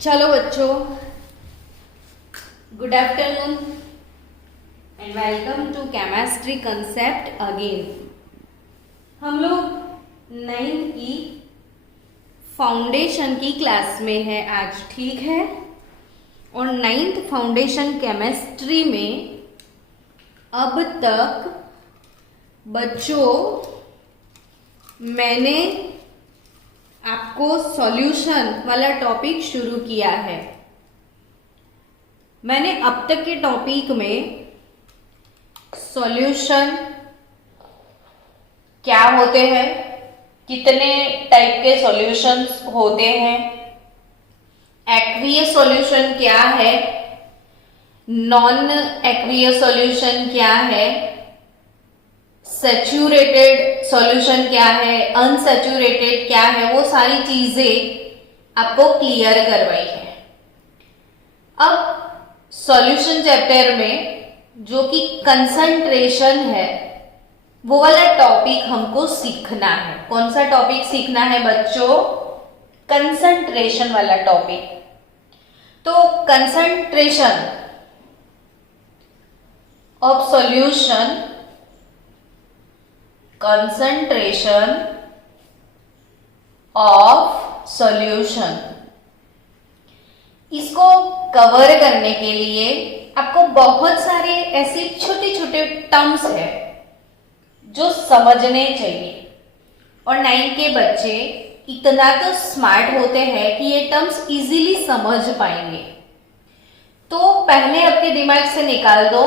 चलो बच्चों, good afternoon and welcome to chemistry concept again. हम लोग 9th की फाउंडेशन की क्लास में है आज, ठीक है। और 9th फाउंडेशन केमिस्ट्री में अब तक बच्चों मैंने आपको सॉल्यूशन वाला टॉपिक शुरू किया है। मैंने अब तक के टॉपिक में सॉल्यूशन क्या होते हैं, कितने टाइप के सॉल्यूशंस होते हैं, एक्वियस सॉल्यूशन क्या है, नॉन एक्वियस सॉल्यूशन क्या है, सैचुरेटेड सॉल्यूशन क्या है, अनसैचुरेटेड क्या है, वो सारी चीजें आपको क्लियर करवाई है। अब सॉल्यूशन चैप्टर में जो कि कंसंट्रेशन है वो वाला टॉपिक हमको सीखना है। कौन सा टॉपिक सीखना है बच्चों? कंसंट्रेशन वाला टॉपिक। तो concentration of solution, concentration of solution, इसको कवर करने के लिए आपको बहुत सारे ऐसे छोटे छोटे टर्म्स है जो समझने चाहिए। और 9 के बच्चे इतना तो स्मार्ट होते हैं कि ये टर्म्स इजीली समझ पाएंगे। तो पहले अपने दिमाग से निकाल दो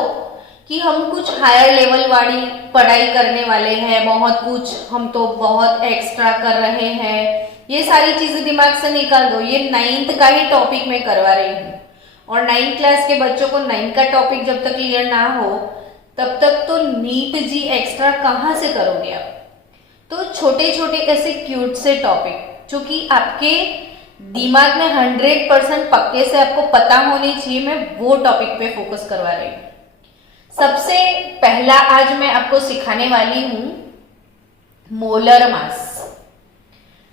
कि हम कुछ हायर लेवल वाली पढ़ाई करने वाले हैं, बहुत कुछ हम तो बहुत एक्स्ट्रा कर रहे हैं, ये सारी चीजें दिमाग से निकाल दो। ये 9th का ही टॉपिक मैं करवा रही हूँ। और 9th क्लास के बच्चों को 9th का टॉपिक जब तक क्लियर ना हो तब तक तो नीट जी एक्स्ट्रा कहाँ से करोगे आप। तो छोटे छोटे ऐसे क्यूट से टॉपिक जो कि आपके दिमाग में 100% पक्के से आपको पता होनी चाहिए, मैं वो टॉपिक पे फोकस करवा रही हूँ। सबसे पहला आज मैं आपको सिखाने वाली हूं मोलर मास।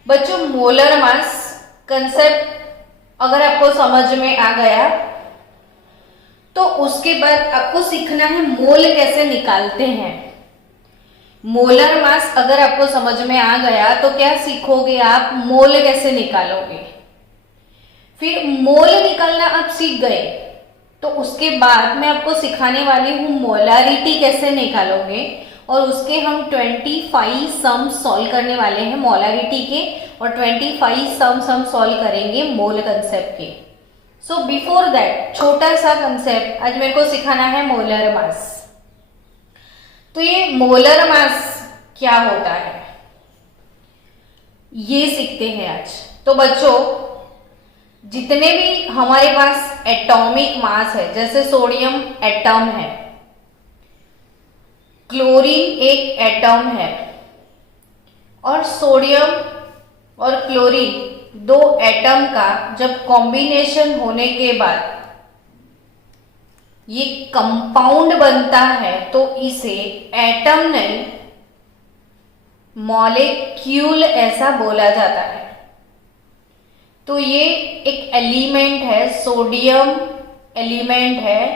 बच्चों, मोलर मास कंसेप्ट अगर आपको समझ में आ गया तो उसके बाद आपको सीखना है मोल कैसे निकालते हैं। मोलर मास अगर आपको समझ में आ गया तो क्या सीखोगे आप? मोल कैसे निकालोगे। फिर मोल निकालना आप सीख गए तो उसके बाद मैं आपको सिखाने वाली हूँ मोलारिटी कैसे निकालोगे। और उसके हम 25 सम सॉल्व करने वाले हैं मोलारिटी के, और 25 सम्स हम सॉल्व करेंगे मोल कंसेप्ट के। सो बिफोर दैट छोटा सा कंसेप्ट आज मेरे को सिखाना है मोलर मास। तो ये मोलर मास क्या होता है ये सीखते हैं आज। तो बच्चों, जितने भी हमारे पास एटॉमिक मास है, जैसे सोडियम एटम है, क्लोरीन एक एटम है, और सोडियम और क्लोरीन दो एटम का जब कॉम्बिनेशन होने के बाद ये कंपाउंड बनता है तो इसे एटम नहीं मॉलिक्यूल ऐसा बोला जाता है। तो ये एक एलिमेंट है, सोडियम एलिमेंट है,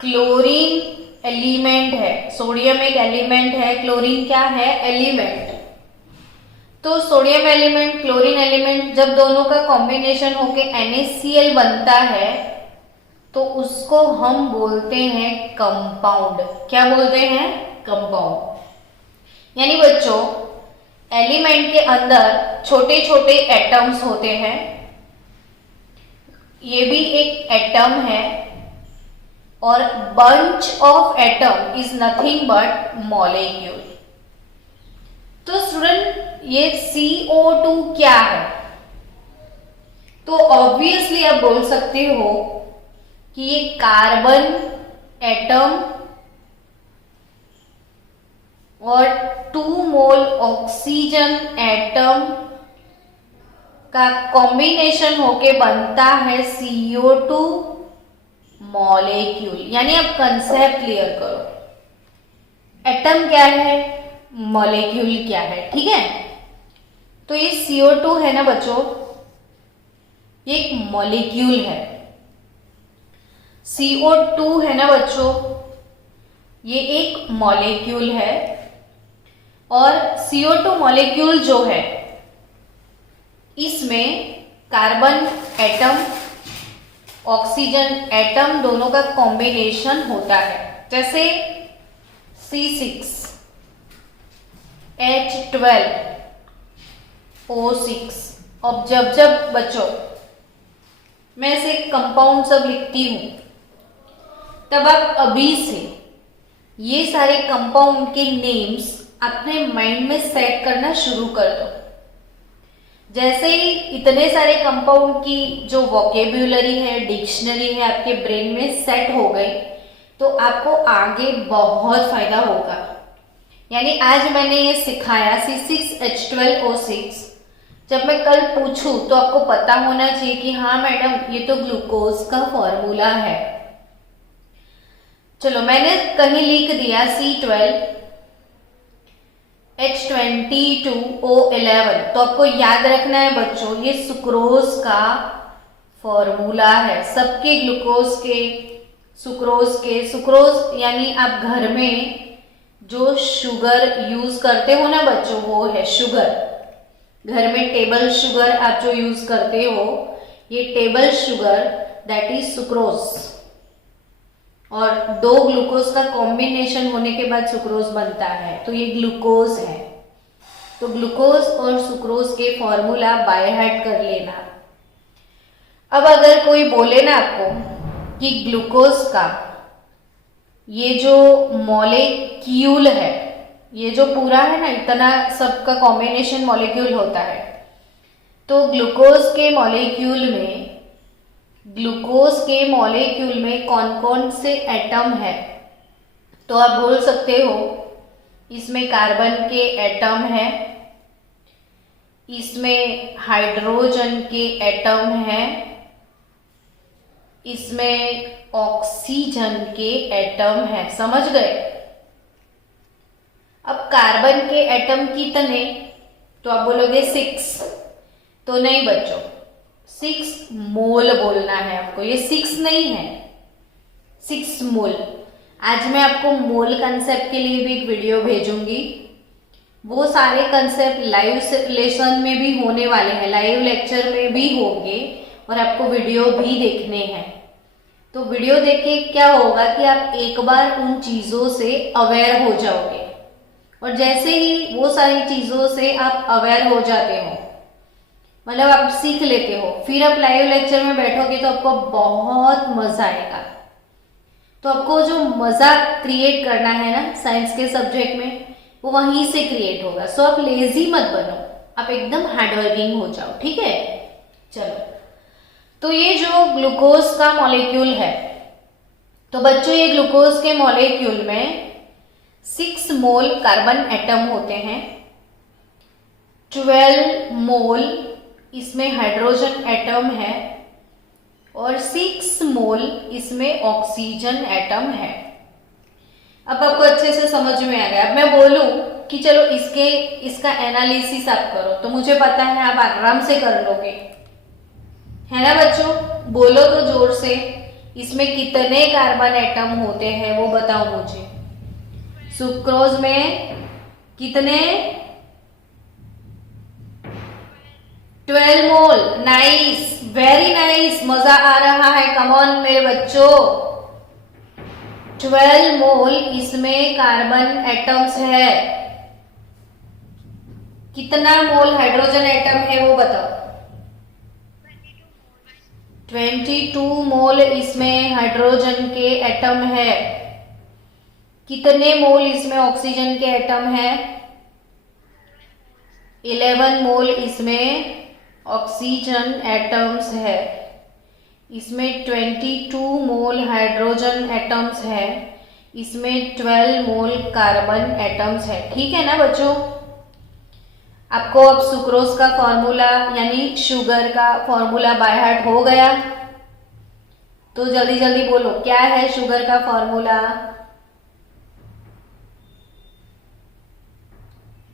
क्लोरीन एलिमेंट है। सोडियम एक एलिमेंट है, क्लोरीन क्या है? एलिमेंट। तो सोडियम एलिमेंट, क्लोरीन एलिमेंट जब दोनों का कॉम्बिनेशन होके NaCl बनता है तो उसको हम बोलते हैं कंपाउंड। क्या बोलते हैं? कंपाउंड। यानी बच्चों, एलिमेंट के अंदर छोटे छोटे एटम्स होते हैं, ये भी एक एटम है, और bunch of atom is nothing but molecule. तो स्टूडेंट, ये CO2 क्या है? तो ऑब्वियसली आप बोल सकते हो कि ये कार्बन एटम और 2 मोल ऑक्सीजन एटम का कॉम्बिनेशन होके बनता है CO2 मॉलिक्यूल। यानी आप कंसेप्ट क्लियर करो, एटम क्या है, मॉलिक्यूल क्या है, ठीक है। तो ये CO2 है ना बच्चों, ये एक मॉलिक्यूल है। CO2 है ना बच्चों, ये एक मॉलिक्यूल है। और CO2 मॉलिक्यूल जो है इसमें कार्बन एटम, ऑक्सीजन एटम दोनों का कॉम्बिनेशन होता है। जैसे C6H12O6। अब जब बच्चों मैं ऐसे कंपाउंड सब लिखती हूं, तब आप अभी से ये सारे कंपाउंड के नेम्स अपने माइंड में सेट करना शुरू कर दो। जैसे ही इतने सारे कंपाउंड की जो वोकेब्युलरी है, डिक्शनरी है, आपके ब्रेन में सेट हो गई, तो आपको आगे बहुत फायदा होगा। यानी आज मैंने ये सिखाया C6H12O6, जब मैं कल पूछूं तो आपको पता होना चाहिए कि हाँ मैडम ये तो ग्लूकोज का फॉर्मूला है। चलो मैंने कहीं लिख दिया C12H22O11, तो आपको याद रखना है बच्चों, ये सुक्रोज का फॉर्मूला है। सबके ग्लूकोज के, सुक्रोज यानी आप घर में जो शुगर यूज करते हो ना बच्चों, वो है शुगर। घर में टेबल शुगर आप जो यूज करते हो, ये table sugar that is sucrose. और दो ग्लूकोज का कॉम्बिनेशन होने के बाद सुक्रोज बनता है, तो ये ग्लूकोज है। तो ग्लूकोज और सुक्रोज के फॉर्मूला बाय हार्ट कर लेना। अब अगर कोई बोले ना आपको कि ग्लूकोज का ये जो मॉलिक्यूल है, ये जो पूरा है ना, इतना सबका कॉम्बिनेशन मॉलिक्यूल होता है, तो ग्लूकोज के मॉलिक्यूल में कौन कौन से एटम है, तो आप बोल सकते हो इसमें कार्बन के एटम है, इसमें हाइड्रोजन के एटम है, इसमें ऑक्सीजन के एटम है। समझ गए? अब कार्बन के एटम कितने, तो आप बोलोगे 6, तो नहीं बच्चों, 6 मोल बोलना है आपको। ये 6 नहीं है, 6 मोल। आज मैं आपको मोल कंसेप्ट के लिए भी एक वीडियो भेजूंगी। वो सारे कंसेप्ट लाइव लेसन में भी होने वाले हैं, लाइव लेक्चर में भी होंगे, और आपको वीडियो भी देखने हैं। तो वीडियो देख के क्या होगा कि आप एक बार उन चीजों से अवेयर हो जाओगे, और जैसे ही वो सारी चीजों से आप अवेयर हो जाते हो, मतलब आप सीख लेते हो, फिर आप लाइव लेक्चर में बैठोगे तो आपको बहुत मजा आएगा। तो आपको जो मजा क्रिएट करना है ना साइंस के सब्जेक्ट में, वो वहीं से क्रिएट होगा। सो आप लेजी मत बनो, आप एकदम हार्डवर्किंग हो जाओ, ठीक है? चलो, तो ये जो ग्लूकोज का मॉलिक्यूल है, तो बच्चों ये ग्लूकोज के मॉलिक्यूल में 6 मोल कार्बन एटम होते हैं, 12 मोल इसमें हाइड्रोजन एटम है, और 6 मोल इसमें ऑक्सीजन एटम है। अब आपको अच्छे से समझ में आ गया। अब मैं बोलूं कि चलो इसका एनालिसिस आप करो, तो मुझे पता है आप आराम से कर लोगे, है ना बच्चों? बोलो तो जोर से, इसमें कितने कार्बन एटम होते हैं वो बताओ मुझे। सुक्रोज में कितने? 12 मोल। नाइस, वेरी नाइस, मजा आ रहा है। कम ऑन मेरे बच्चों, 12 मोल इसमें कार्बन एटम्स है। कितना मोल हाइड्रोजन एटम है वो बताओ। 22 मोल इसमें हाइड्रोजन के एटम है। कितने मोल इसमें ऑक्सीजन के एटम है? 11 मोल इसमें ऑक्सीजन एटम्स है। इसमें 22 मोल हाइड्रोजन एटम्स है, इसमें 12 मोल कार्बन एटम्स है। ठीक है ना बच्चों? आपको अब सुक्रोज का फॉर्मूला यानी शुगर का फॉर्मूला बाय हार्ट हो गया? तो जल्दी जल्दी बोलो, क्या है शुगर का फॉर्मूला?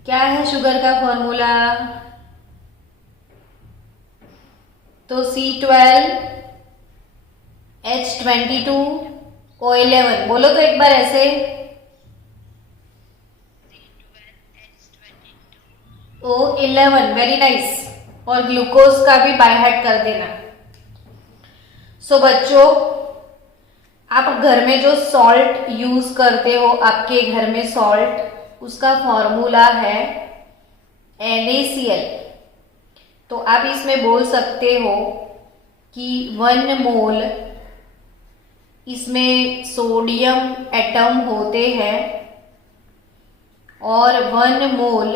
क्या है शुगर का फॉर्मूला? तो C12, H22, O11 बोलो तो एक बार ऐसे। O11, very nice. और ग्लूकोज का भी बाय हार्ट कर देना। सो बच्चों, आप घर में जो सॉल्ट यूज करते हो, आपके घर में सॉल्ट, उसका फॉर्मूला है NaCl। तो आप इसमें बोल सकते हो कि 1 मोल इसमें सोडियम एटम होते हैं और 1 मोल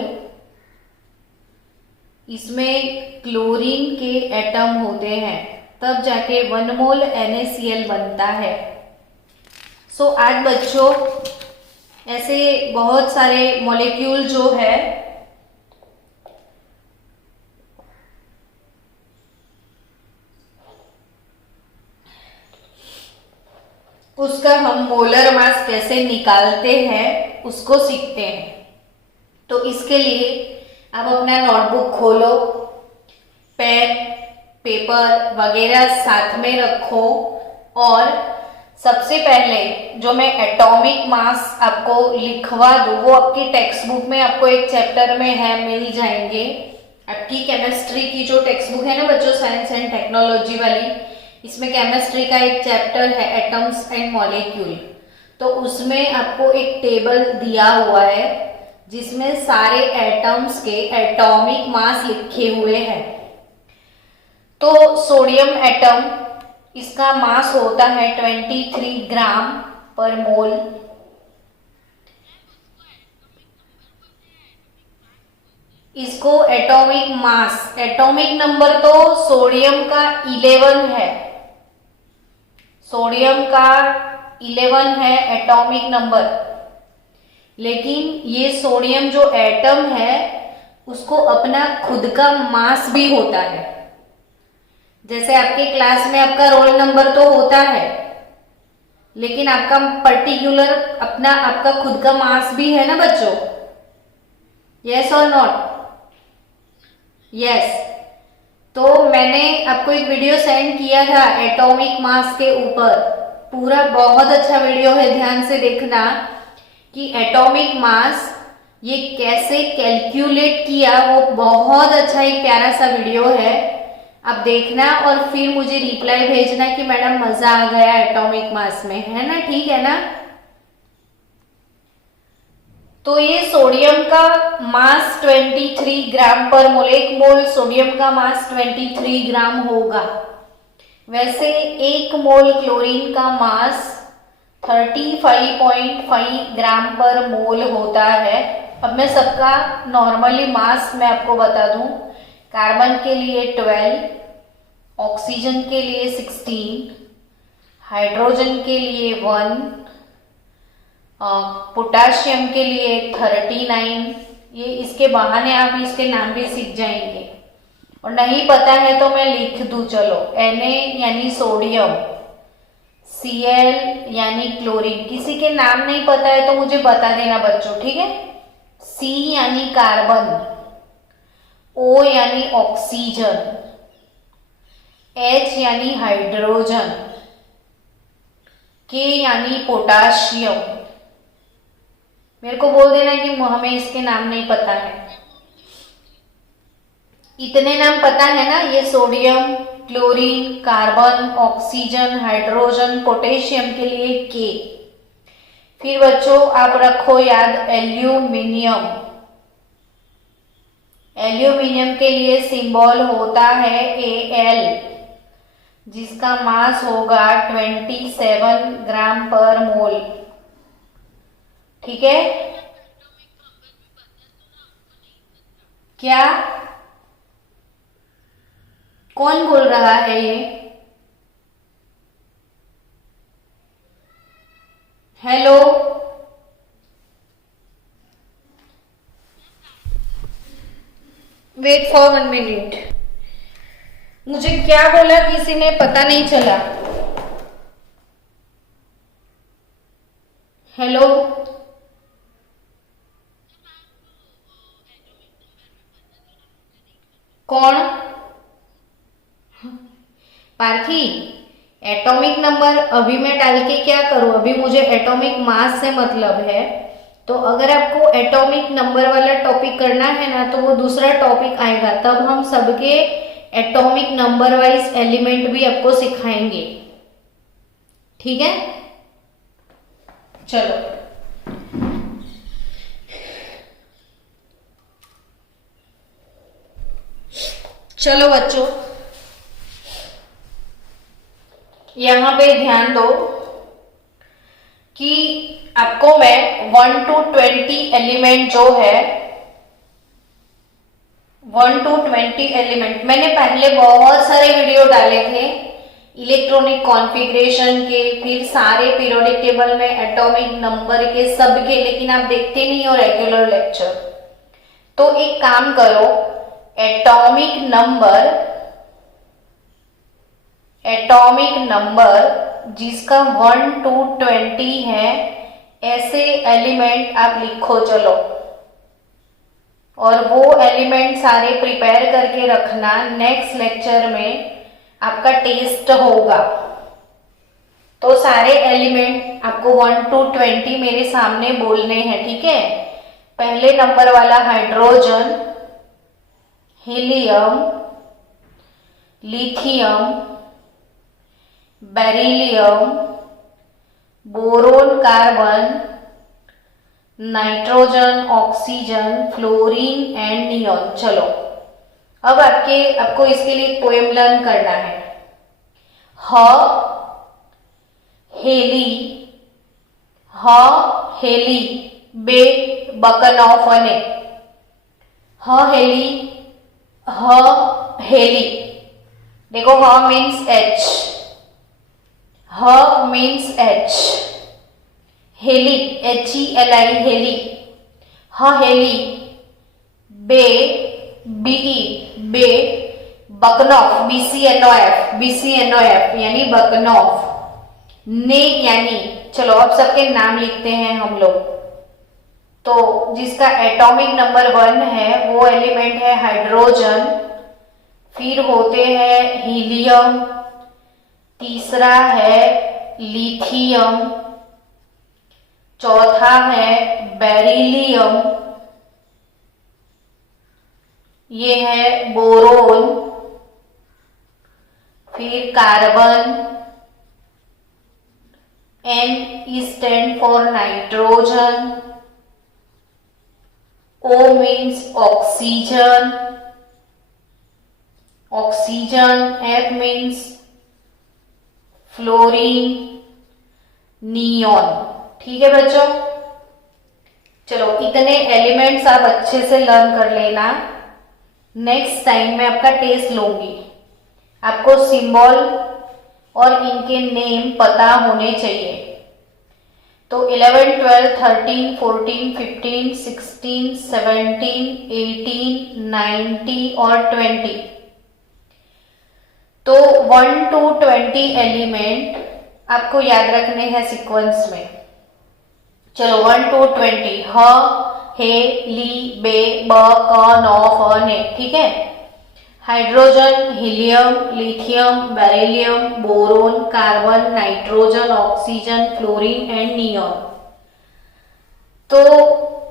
इसमें क्लोरीन के एटम होते हैं, तब जाके 1 मोल NaCl बनता है। सो आज बच्चों ऐसे बहुत सारे मॉलिक्यूल जो है उसका हम मोलर मास कैसे निकालते हैं उसको सीखते हैं। तो इसके लिए आप अपना नोटबुक खोलो, पेन पेपर वगैरह साथ में रखो और सबसे पहले जो मैं एटॉमिक मास आपको लिखवा दूँ वो आपकी टेक्स्ट बुक में आपको एक चैप्टर में है, मिल जाएंगे। आपकी केमिस्ट्री की जो टेक्स्ट बुक है ना बच्चों, साइंस एंड टेक्नोलॉजी वाली, इसमें केमिस्ट्री का एक चैप्टर है एटम्स एंड मॉलिक्यूल। तो उसमें आपको एक टेबल दिया हुआ है जिसमें सारे एटम्स के एटॉमिक मास लिखे हुए हैं। तो सोडियम एटम, इसका मास होता है 23 ग्राम पर मोल। इसको एटॉमिक मास, एटॉमिक नंबर तो सोडियम का 11 है, सोडियम का 11 है एटॉमिक नंबर। लेकिन ये सोडियम जो एटम है उसको अपना खुद का मास भी होता है। जैसे आपके क्लास में आपका रोल नंबर तो होता है, लेकिन आपका पर्टिकुलर अपना आपका खुद का मास भी है ना बच्चों, यस और नॉट? यस। तो मैंने आपको एक वीडियो सेंड किया था एटॉमिक मास के ऊपर, पूरा बहुत अच्छा वीडियो है, ध्यान से देखना कि एटॉमिक मास ये कैसे कैलकुलेट किया, वो बहुत अच्छा एक प्यारा सा वीडियो है, आप देखना और फिर मुझे रिप्लाई भेजना कि मैडम मजा आ गया एटॉमिक मास में, है ना? ठीक है ना? तो ये सोडियम का मास 23 ग्राम पर मोल, 1 मोल सोडियम का मास 23 ग्राम होगा। वैसे 1 मोल क्लोरीन का मास 35.5 ग्राम पर मोल होता है। अब मैं सबका नॉर्मली मास मैं आपको बता दूं। कार्बन के लिए 12, ऑक्सीजन के लिए 16, हाइड्रोजन के लिए 1, पोटाशियम के लिए 39। ये इसके बहाने आप इसके नाम भी सीख जाएंगे, और नहीं पता है तो मैं लिख दूं, चलो। Na यानी सोडियम, Cl यानी क्लोरीन। किसी के नाम नहीं पता है तो मुझे बता देना बच्चों, ठीक है? C यानी कार्बन, O यानी ऑक्सीजन, H यानी हाइड्रोजन, K यानी पोटाशियम। मेरे को बोल देना कि हमें इसके नाम नहीं पता है। इतने नाम पता है ना, ये sodium, chlorine, carbon, oxygen, hydrogen, potassium के लिए के। फिर बच्चों आप रखो याद एल्यूमिनियम। एल्यूमिनियम के लिए सिंबल होता है Al, जिसका मास होगा 27 ग्राम पर मोल। ठीक है? क्या? कौन बोल रहा है ये? हेलो? Wait for 1 minute. मुझे क्या बोला किसी ने पता नहीं चला। हेलो? कौन? पार्थी, एटॉमिक नंबर अभी मैं डाल के क्या करूं, अभी मुझे एटॉमिक मास से मतलब है। तो अगर आपको एटॉमिक नंबर वाला टॉपिक करना है ना, तो वो दूसरा टॉपिक आएगा, तब हम सबके एटॉमिक नंबर वाइज एलिमेंट भी आपको सिखाएंगे। ठीक है, चलो चलो बच्चों, यहां पे ध्यान दो कि आपको मैं 1 to 20 एलिमेंट जो है, 1 to 20 एलिमेंट मैंने पहले बहुत सारे वीडियो डाले थे इलेक्ट्रॉनिक कॉन्फ़िगरेशन के, फिर सारे पीरियोडिक टेबल में एटॉमिक नंबर के सबके, लेकिन आप देखते नहीं हो रेगुलर लेक्चर। तो एक काम करो, एटॉमिक नंबर जिसका 1 to 20 है, ऐसे एलिमेंट आप लिखो चलो, और वो एलिमेंट सारे प्रिपेयर करके रखना। नेक्स्ट लेक्चर में आपका टेस्ट होगा, तो सारे एलिमेंट आपको 1 to 20 मेरे सामने बोलने हैं। ठीक है, पहले नंबर वाला hydrogen, helium, lithium, beryllium, boron, carbon, nitrogen, oxygen, fluorine and neon. चलो अब आपको इसके लिए पोएम लर्न करना है। हेली बे बकनॉफने, हेली देखो, मीन्स एच, हेली HELI, हेली, हेली, बे बे, बकनॉफ BCNOF यानी बकनॉफ, ने यानी, चलो अब सबके नाम लिखते हैं हम लोग। तो जिसका एटॉमिक नंबर 1 है वो एलिमेंट है हाइड्रोजन, फिर होते हैं हीलियम, तीसरा है लिथियम, चौथा है बेरिलियम, ये है बोरोन, फिर carbon, N stand for nitrogen, O means oxygen, F means fluorine, neon. ठीक है बच्चों, चलो इतने एलिमेंट्स आप अच्छे से लर्न कर लेना। नेक्स्ट टाइम मैं आपका टेस्ट लूंगी, आपको सिंबल और इनके नेम पता होने चाहिए। तो 11, 12, 13, 14, 15, 16, 17, 18, 19 और 20, तो 1 to 20 एलिमेंट आपको याद रखने हैं सीक्वेंस में। चलो 1 to 20, हे ली बे ब क न फ ने। ठीक है, hydrogen, helium, lithium, beryllium, boron, carbon, nitrogen, oxygen, fluorine and neon. तो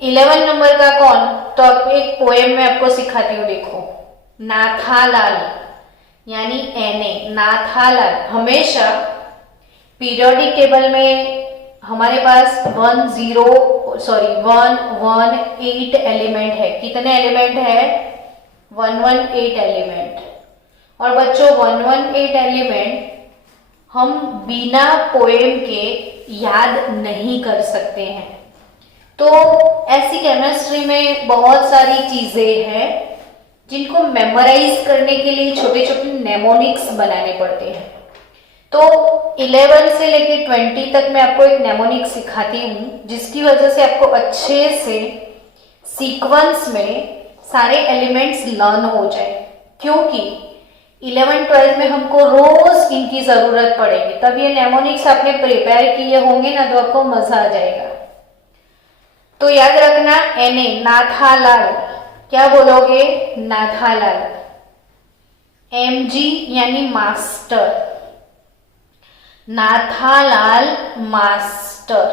11 नंबर का कौन, तो अब एक पोएम में आपको सिखाती हूँ, देखो। नाथालाल यानी Na, नाथालाल। हमेशा पीरियोडिक टेबल में हमारे पास 118 एलिमेंट है। कितने एलिमेंट है, 118 एलिमेंट। और बच्चों 118 एलिमेंट हम बिना पोएम के याद नहीं कर सकते हैं। तो ऐसी केमिस्ट्री में बहुत सारी चीजें हैं जिनको मेमोराइज करने के लिए छोटे छोटे नेमोनिक्स बनाने पड़ते हैं। तो 11 से लेके 20 तक मैं आपको एक नेमोनिक सिखाती हूँ, जिसकी वजह से आपको अच्छे से सीक्वेंस में सारे एलिमेंट्स लर्न हो जाए। क्योंकि 11, 12 में हमको रोज इनकी जरूरत पड़ेगी। तब ये नेमोनिक्स आपने प्रिपेयर किए होंगे ना, तो आपको मजा आ जाएगा। तो याद रखना, Na, नाथालाल। क्या बोलोगे, नाथालाल। MG यानी master, Nathalal master.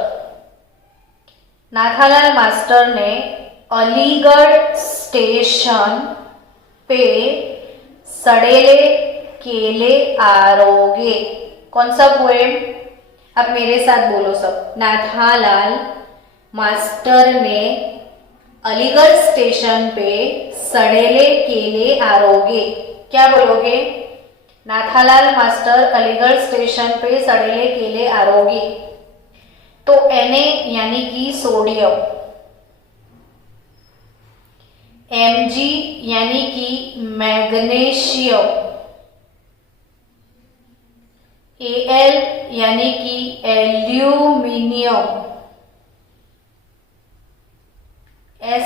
Nathalal master ने अलीगढ़ स्टेशन पे सड़ेले केले आरोगे। कौन सा पोएम? आप मेरे साथ बोलो सब। नाथालाल मास्टर ने अलीगढ़ स्टेशन पे सड़ेले केले आरोगे। क्या बोलोगे? नाथालाल मास्टर अलीगढ़ स्टेशन पे सड़ेले केले आरोगे। तो Na यानी कि सोडियम, Mg यानी कि मैग्नीशियम, Al यानी कि एल्यूमिनियम, Si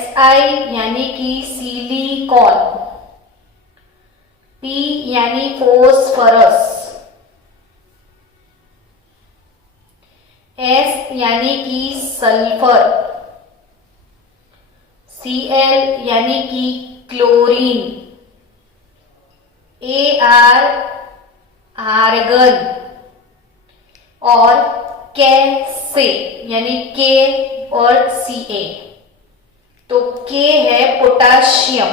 यानी कि सिलिकॉन, P यानी फोस्फरस, S यानी कि सल्फर, Cl यानी कि क्लोरीन, Ar आर्गन और K यानी K और Ca। तो K है पोटाशियम,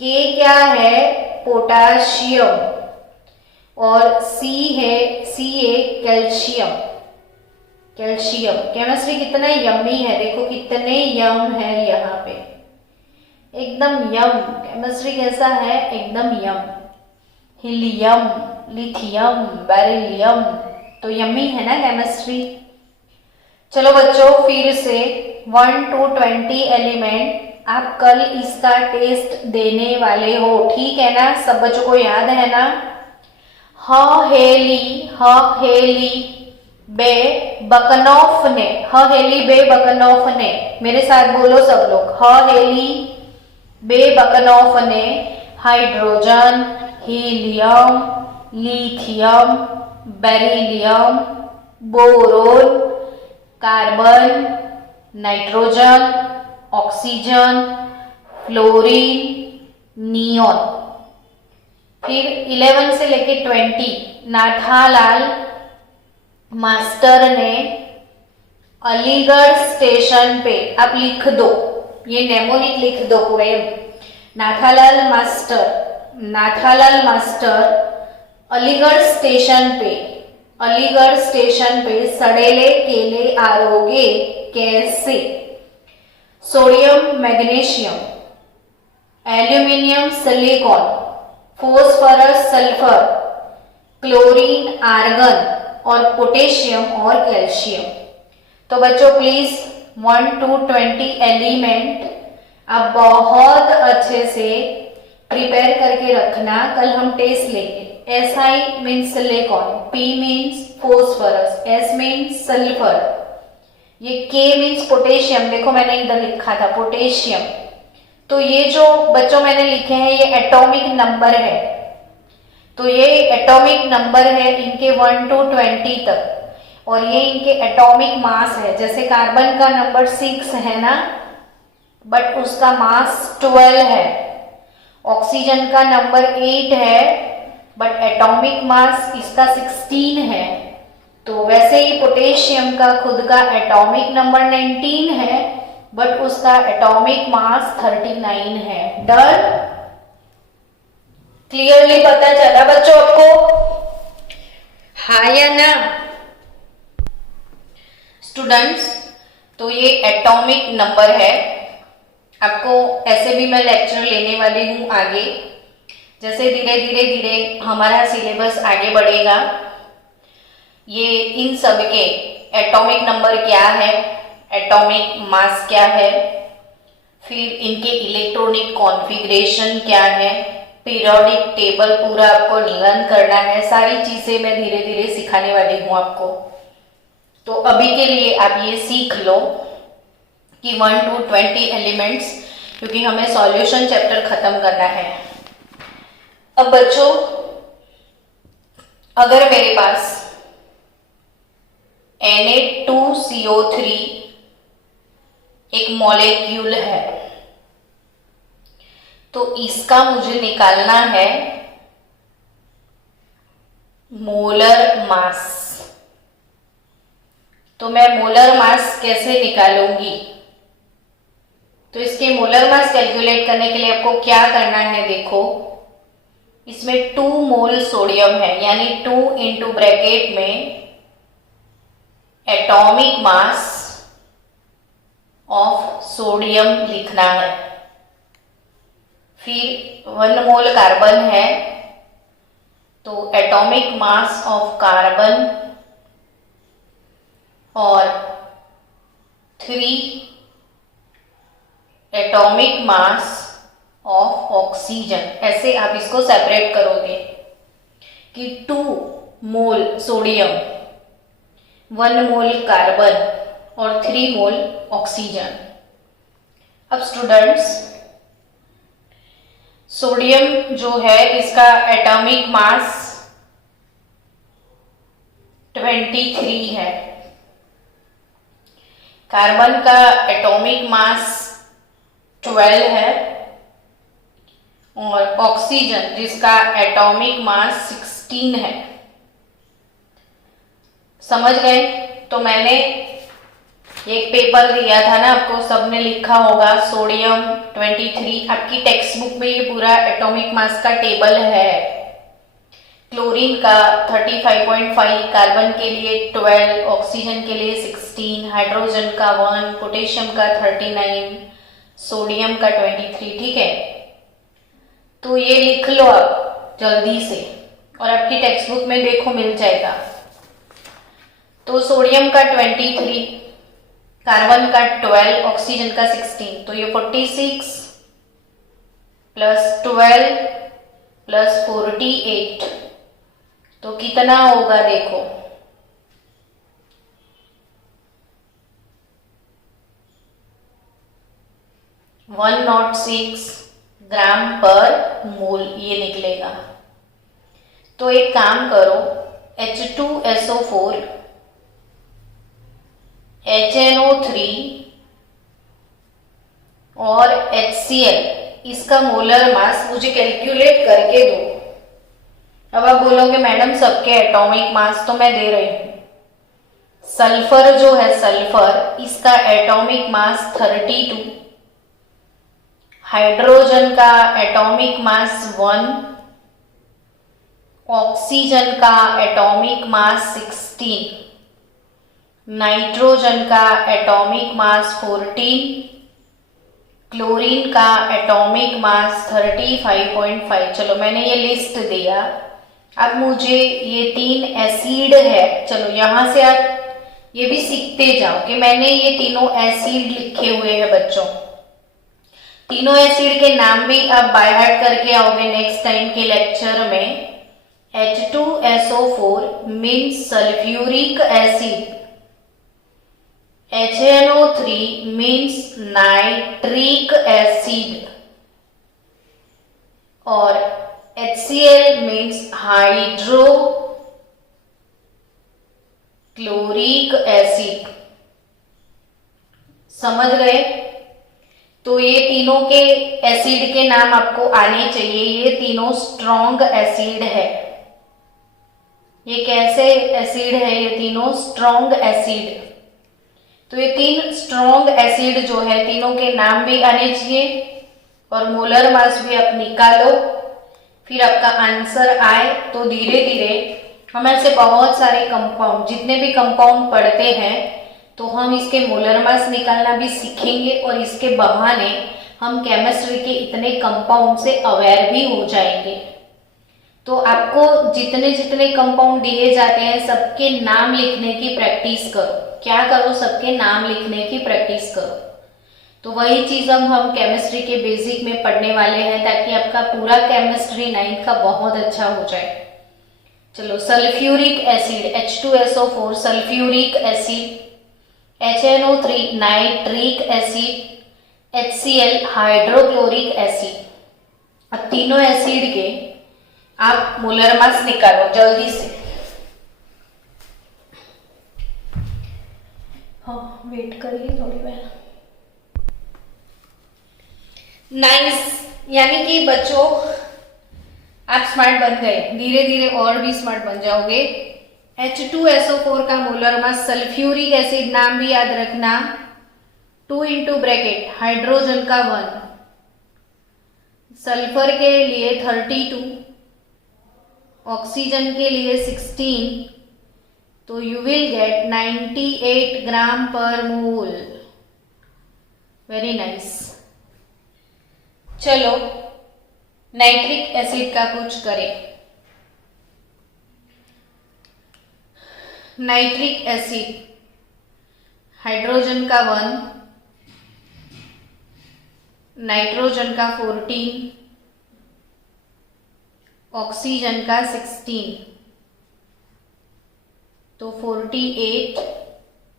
K क्या है? पोटाशियम। और C है Ca कैल्शियम। कैल्शियम केमिस्ट्री कितना यम्मी है, देखो कितने यम है यहाँ पे, एकदम यम। केमिस्ट्री कैसा है? एकदम यम। हीलियम, लिथियम, बेरिलियम, तो यम्मी है ना केमिस्ट्री। चलो बच्चों, फिर से 1 to 20 एलिमेंट आप कल इसका टेस्ट देने वाले हो, ठीक है ना? सब बच्चों को याद है ना? हेली बे बकनॉफ ने, हेली बे बकनॉफ ने, मेरे साथ बोलो सब लोग। हेली बे बकनॉफ ने hydrogen, helium, lithium, beryllium, boron, carbon, nitrogen, oxygen, fluorine, neon. फिर 11 से लेके 20 नाथालाल मास्टर ने अलीगढ़ स्टेशन पे, आप लिख दो, ये नेमोनिक लिख दो poem. Nathalal master Aligarh station पे सड़ेले केले आरोगे कैसे? Sodium magnesium, aluminium silicon, phosphorus sulphur, chlorine argon और पोटेशियम और कैल्शियम। तो बच्चों प्लीज 1 to 20 एलिमेंट आप बहुत अच्छे से प्रिपेयर करके रखना, कल हम टेस्ट लेंगे। Si means silicon, P means phosphorus, S means sulphur, ये K मीन्स पोटेशियम, देखो मैंने इधर लिखा था पोटेशियम। तो ये जो बच्चों मैंने लिखे हैं ये एटॉमिक नंबर है, तो ये एटॉमिक नंबर है इनके 1 to 20 तक, और ये इनके एटॉमिक मास है। जैसे कार्बन का नंबर 6 है ना, बट उसका मास 12 है। ऑक्सीजन का नंबर 8 है, बट एटॉमिक मास इसका 16 है। तो वैसे ही पोटेशियम का खुद का एटॉमिक नंबर 19 है, बट उसका एटॉमिक मास 39 है। डन? क्लियरली पता चला बच्चों आपको? हाँ या ना? स्टूडेंट्स, तो ये एटॉमिक नंबर है। आपको ऐसे भी मैं लेक्चर लेने वाली हूँ आगे, जैसे धीरे धीरे हमारा सिलेबस आगे बढ़ेगा। ये इन सब के एटॉमिक नंबर क्या है, एटॉमिक मास क्या है, फिर इनके इलेक्ट्रॉनिक कॉन्फ़िगरेशन क्या है, पीरियोडिक टेबल पूरा आपको लर्न करना है। सारी चीजें मैं धीरे धीरे सिखाने वाली हूँ आपको। तो अभी के लिए आप ये सीख लो कि 1 to 20 एलिमेंट्स, क्योंकि हमें सॉल्यूशन चैप्टर खत्म करना है। अब बच्चों, अगर मेरे पास Na2CO3 एक मॉलिक्यूल है, तो इसका मुझे निकालना है मोलर मास। तो मैं मोलर मास कैसे निकालूंगी? तो इसके मोलर मास कैलकुलेट करने के लिए आपको क्या करना है, देखो इसमें 2 मोल सोडियम है, यानी 2 इंटू ब्रैकेट में एटॉमिक मास ऑफ सोडियम लिखना है। फिर 1 मोल कार्बन है, तो एटॉमिक मास ऑफ कार्बन और 3 एटॉमिक मास ऑफ ऑक्सीजन। ऐसे आप इसको सेपरेट करोगे कि 2 मोल सोडियम, 1 मोल कार्बन और 3 मोल ऑक्सीजन। अब स्टूडेंट्स, सोडियम जो है इसका एटॉमिक मास 23 है, कार्बन का एटॉमिक मास 12 है और ऑक्सीजन जिसका एटॉमिक मास 16 है। समझ गए? तो मैंने एक पेपर दिया था ना आपको, सबने लिखा होगा सोडियम 23। आपकी टेक्स्ट बुक में ये पूरा एटॉमिक मास का टेबल है। क्लोरीन का 35.5, कार्बन के लिए 12, ऑक्सीजन के लिए 16, हाइड्रोजन का 1, पोटेशियम का 39, सोडियम का 23। ठीक है, तो ये लिख लो आप जल्दी से, और आपकी टेक्स्ट बुक में देखो मिल जाएगा। तो सोडियम का 23, कार्बन का 12, ऑक्सीजन का 16, तो ये 46 प्लस 12 प्लस 48, तो कितना होगा देखो, 106 ग्राम पर मोल ये निकलेगा। तो एक काम करो, H2SO4 HNO3 और HCl, इसका मोलर मास मुझे कैलकुलेट करके दो। अब आप बोलोगे मैडम सबके एटॉमिक मास तो मैं दे रही हूं। सल्फर जो है, सल्फर इसका एटॉमिक मास 32, हाइड्रोजन का एटॉमिक मास 1, ऑक्सीजन का एटॉमिक मास 16, नाइट्रोजन का एटॉमिक मास 14, क्लोरीन का एटॉमिक मास 35.5। चलो मैंने ये लिस्ट दिया। अब मुझे ये 3 एसिड है, चलो यहां से आप ये भी सीखते जाओ कि मैंने ये तीनों एसिड लिखे हुए हैं बच्चों। तीनों एसिड के नाम भी आप बाय हार्ट करके आओगे नेक्स्ट टाइम के लेक्चर में। H2SO4 means sulphuric acid, HNO3 means nitric acid और HCl means hydrochloric acid. समझ गए? तो ये तीनों के एसिड के नाम आपको आने चाहिए। ये तीनों स्ट्रॉन्ग एसिड है। ये कैसे एसिड है? ये तीनों स्ट्रॉन्ग एसिड। तो ये 3 स्ट्रॉन्ग एसिड जो है, तीनों के नाम भी आने चाहिए और मोलर मास भी आप निकालो। फिर आपका आंसर आए तो धीरे धीरे हम ऐसे बहुत सारे कंपाउंड, जितने भी कंपाउंड पढ़ते हैं, तो हम इसके मोलर मास निकालना भी सीखेंगे और इसके बहाने हम केमिस्ट्री के इतने कंपाउंड से अवेयर भी हो जाएंगे। तो आपको जितने जितने कंपाउंड दिए जाते हैं सबके नाम लिखने की प्रैक्टिस करो। क्या करो? सबके नाम लिखने की प्रैक्टिस करो। तो वही चीज हम केमिस्ट्री के बेसिक में पढ़ने वाले हैं, ताकि आपका पूरा केमिस्ट्री 9th का बहुत अच्छा हो जाए। चलो, sulphuric acid H2SO4 sulphuric acid, HNO3 nitric acid, HCl hydrochloric acid. अब तीनों एसिड के आप मोलर मास निकालो जल्दी से। हाँ, वेट करिए थोड़ी देर। नाइस। यानी कि बच्चों आप स्मार्ट बन गए, धीरे धीरे और भी स्मार्ट बन जाओगे। H2SO4 का मोलर मास, सल्फ्यूरिक एसिड नाम भी याद रखना, 2 इंटू ब्रैकेट हाइड्रोजन का 1, सल्फर के लिए 32, ऑक्सीजन के लिए 16, तो you will get 98 gram per mole. Very nice. चलो नाइट्रिक एसिड का कुछ करें। नाइट्रिक एसिड, हाइड्रोजन का 1, नाइट्रोजन का 14, ऑक्सीजन का 16, तो 48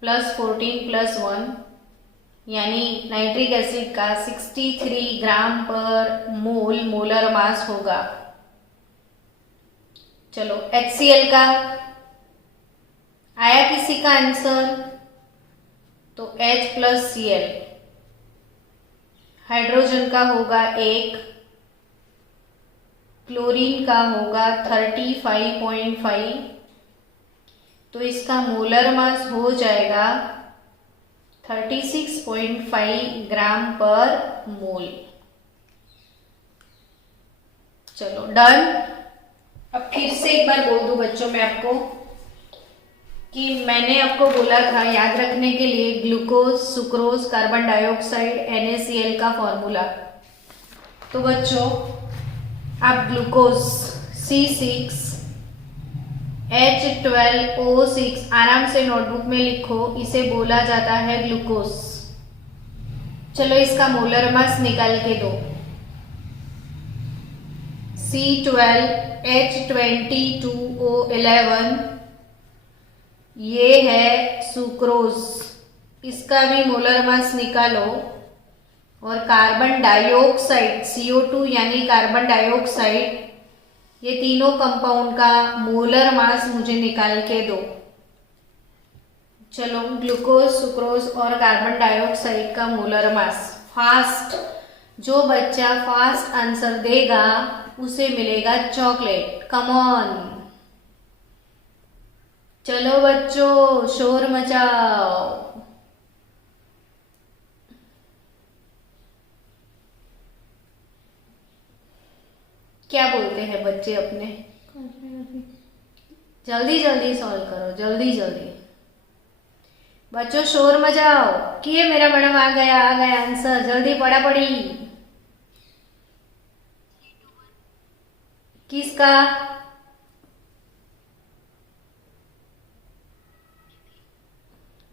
प्लस 14 प्लस 1 यानी नाइट्रिक एसिड का 63 ग्राम पर मोल मोलर मास होगा। चलो HCl का आया किसी का आंसर, तो H प्लस Cl, हाइड्रोजन का होगा 1, क्लोरीन का होगा 35.5, तो इसका मोलर मास हो जाएगा 36.5 ग्राम पर मोल। चलो डन। अब फिर से एक बार बोल दूं बच्चों मैं आपको कि मैंने आपको बोला था याद रखने के लिए glucose, sucrose, carbon dioxide, NaCl का फॉर्मूला। तो बच्चों आप ग्लूकोज C6H12O6 आराम से नोटबुक में लिखो, इसे बोला जाता है ग्लूकोज। चलो इसका मोलर मास निकाल के दो। C12H22O11, ये है सुक्रोज, इसका भी मोलर मास निकालो। और कार्बन डाइऑक्साइड CO2 यानी कार्बन डाइऑक्साइड, ये तीनों कंपाउंड का मोलर मास मुझे निकाल के दो। चलो ग्लूकोज, सुक्रोज और कार्बन डाइऑक्साइड का मोलर मास। फास्ट, जो बच्चा फास्ट आंसर देगा उसे मिलेगा चॉकलेट। कम ऑन, चलो बच्चों शोर मचाओ। क्या बोलते हैं बच्चे अपने? जल्दी जल्दी सॉल्व करो, जल्दी जल्दी बच्चों, शोर मचाओ कि ये मेरा मैडम आ गया आंसर। जल्दी पड़ा पड़ी। किसका?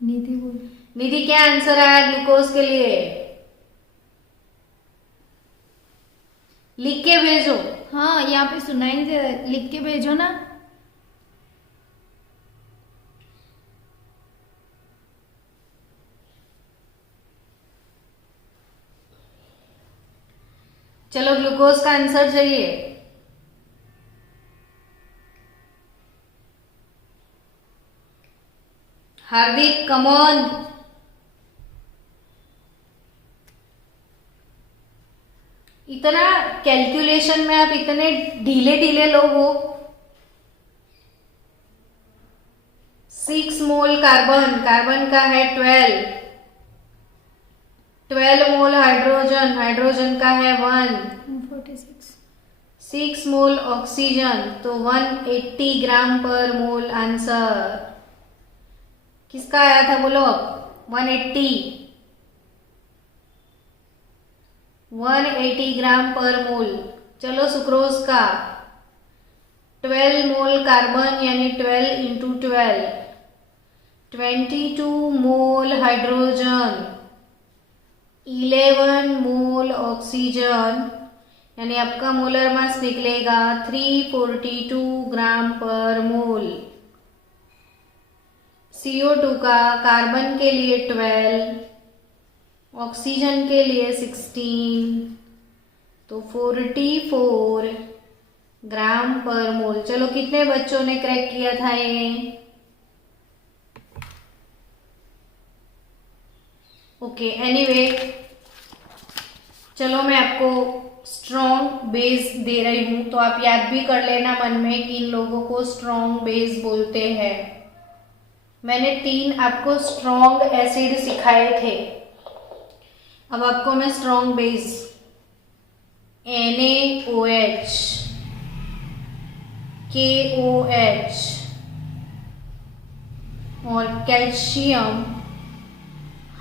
निधि बोल। निधि क्या आंसर आया ग्लूकोज के लिए? लिख के भेजो। हाँ यहाँ पे सुनाई दे, लिख के भेजो ना। चलो ग्लूकोज का आंसर चाहिए। हार्दिक कम ऑन। इतना कैलकुलेशन में आप इतने ढीले ढीले लोग हो। 6 मोल कार्बन, कार्बन का है 12 मोल हाइड्रोजन, हाइड्रोजन का है 46। 6 मोल ऑक्सीजन, तो 180 ग्राम पर मोल आंसर। किसका आया था बोलो? 180 ग्राम पर मोल। चलो सुक्रोज का 12 मोल कार्बन यानी 12 इंटू 12, 22 मोल हाइड्रोजन, 11 मोल ऑक्सीजन, यानी आपका मोलर मास निकलेगा 342 ग्राम पर मोल। CO2 का कार्बन के लिए 12, ऑक्सीजन के लिए 16, तो 44 ग्राम पर मोल। चलो कितने बच्चों ने क्रैक किया था ये? ओके एनीवे, चलो मैं आपको स्ट्रॉन्ग बेस दे रही हूं, तो आप याद भी कर लेना मन में कि इन लोगों को स्ट्रॉन्ग बेस बोलते हैं। मैंने 3 आपको स्ट्रॉन्ग एसिड सिखाए थे। अब आपको मैं स्ट्रॉन्ग बेस NaOH, KOH और कैल्शियम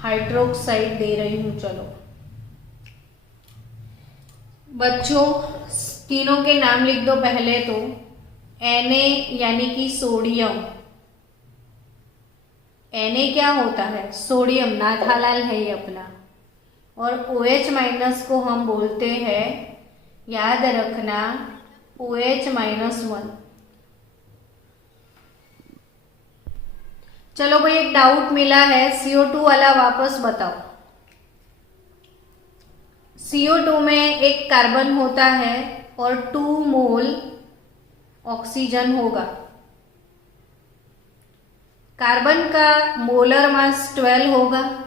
हाइड्रोक्साइड दे रही हूं। चलो बच्चों, तीनों के नाम लिख दो। पहले तो Na यानी कि सोडियम। Na क्या होता है? सोडियम, नाथालाल है ये अपना। और OH माइनस को हम बोलते हैं, याद रखना, OH-1। चलो भाई, एक डाउट मिला है, CO2 वाला वापस बताओ। CO2 में एक कार्बन होता है और 2 मोल ऑक्सीजन होगा। कार्बन का मोलर मास 12 होगा,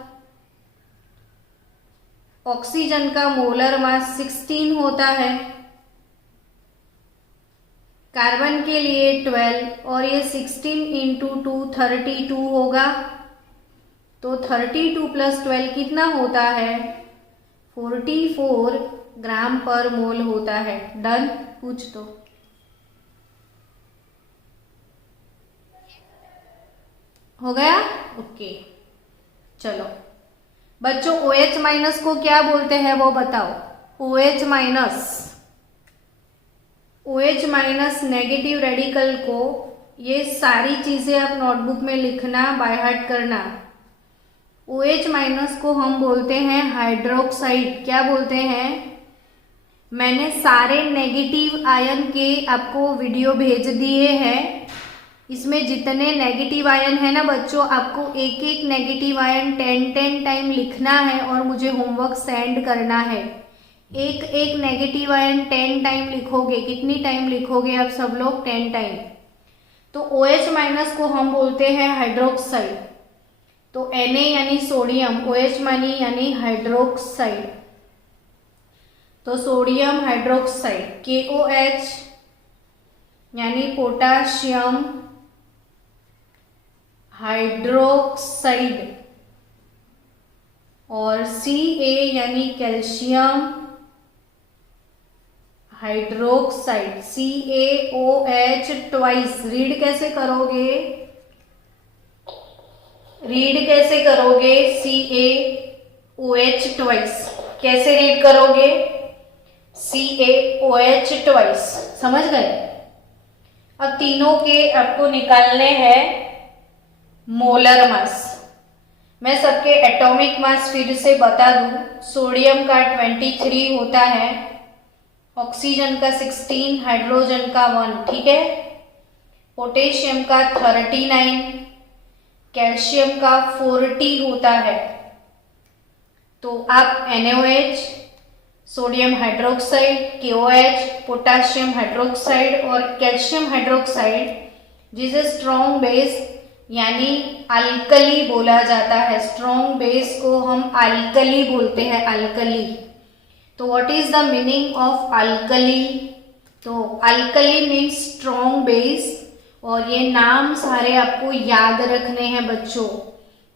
ऑक्सीजन का मोलर मास 16 होता है। कार्बन के लिए 12 और ये 16 इंटू 2 32 होगा। तो 32 प्लस 12 कितना होता है? 44 ग्राम पर मोल होता है। डन? पूछ दो। हो गया? ओके। चलो बच्चों, OH माइनस को क्या बोलते हैं वो बताओ। OH माइनस नेगेटिव रेडिकल को, ये सारी चीजें आप नोटबुक में लिखना, बाय हार्ट करना। OH माइनस को हम बोलते हैं हाइड्रोक्साइड। क्या बोलते हैं? मैंने सारे नेगेटिव आयन के आपको वीडियो भेज दिए हैं। इसमें जितने नेगेटिव आयन है ना बच्चों, आपको एक एक नेगेटिव आयन 10 टाइम लिखना है और मुझे होमवर्क सेंड करना है। एक एक नेगेटिव आयन 10 टाइम लिखोगे। कितनी टाइम लिखोगे आप सब लोग? 10 टाइम। तो OH माइनस को हम बोलते हैं हाइड्रोक्साइड। तो Na यानी सोडियम, OH यानी हाइड्रोक्साइड, तो सोडियम हाइड्रोक्साइड। KOH यानी पोटाशियम हाइड्रोक्साइड और Ca यानी calcium hydroxide. CaOH twice. Read कैसे करोगे? CaOH ट्वाइस कैसे रीड करोगे? CaOH twice. समझ गए? अब तीनों के आपको निकालने हैं मोलर मास। मैं सबके एटॉमिक मास फिर से बता दूं। सोडियम का 23 होता है, ऑक्सीजन का 16, हाइड्रोजन का 1, ठीक है। पोटेशियम का 39, कैल्शियम का 40 होता है। तो आप NaOH, sodium hydroxide, KOH, potassium hydroxide और कैल्शियम हाइड्रोक्साइड, जिसे स्ट्रॉन्ग बेस यानी अल्कली बोला जाता है। स्ट्रॉन्ग बेस को हम अल्कली बोलते हैं, अल्कली। तो what is the meaning of alkali? तो अल्कली मीन्स स्ट्रॉन्ग बेस, और ये नाम सारे आपको याद रखने हैं बच्चों।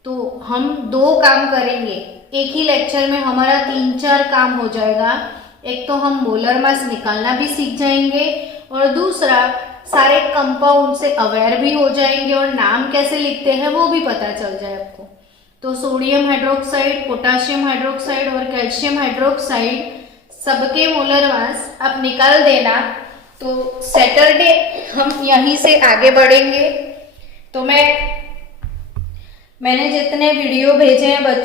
तो हम 2 काम करेंगे एक ही लेक्चर में, हमारा 3-4 काम हो जाएगा। एक तो हम मोलर मास निकालना भी सीख जाएंगे, और दूसरा सारे कंपाउंड से अवेयर भी हो जाएंगे, और नाम कैसे लिखते हैं वो भी पता चल जाए आपको। तो सोडियम हाइड्रोक्साइड, पोटाशियम हाइड्रोक्साइड और कैल्शियम हाइड्रोक्साइड सबके मोलर मास आप निकाल देना। तो सैटरडे हम यहीं से आगे बढ़ेंगे। तो मैंने जितने वीडियो भेजे हैं बच्चों